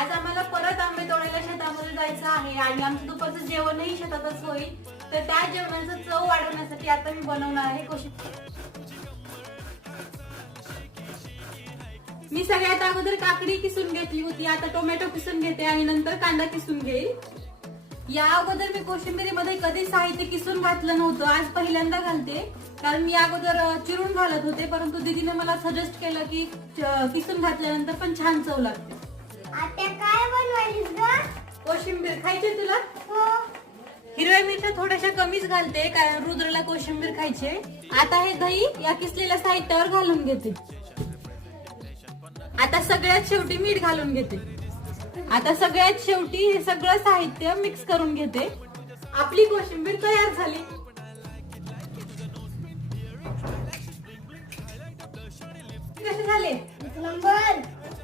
आज आम्हाला परत आंबे तोडायला शेतामध्ये जायचं आहे आणि आमचं दुपारचं जेवणही शेतातच होईल. तर त्या जेवणाचं चव वाढवण्यासाठी आता मी बनवणार आहे कोशिंबीर. मी सगळ्यात अगोदर काकडी किसून घेतली होती. आता टोमॅटो किसून घेते आणि नंतर कांदा किसून घेईल. या अगोदर मी कोशिंबिरीमध्ये कधी साहित्य किसून घातलं नव्हतं, आज पहिल्यांदा घालते. कारण मी अगोदर चिरून घालत होते, परंतु दीदीने मला सजेस्ट केलं की किसून घातल्यानंतर पण छान चव लागते. आता काय बनवायलीस ग? कोशिंबीर खायची तुला? हो. हिरव्या मिरच्या थोड्याशा कमीच घालते कारण रुद्रला कोशिंबीर खायचे. आता हे दही या किसलेल्या साहित्यावर घालून घेते. आता सगळ्यात शेवटी मीठ घालून घेते. आता सगळ्यात शेवटी हे सगळं साहित्य मिक्स करून घेते. आपली कोशिंबीर तयार झाली.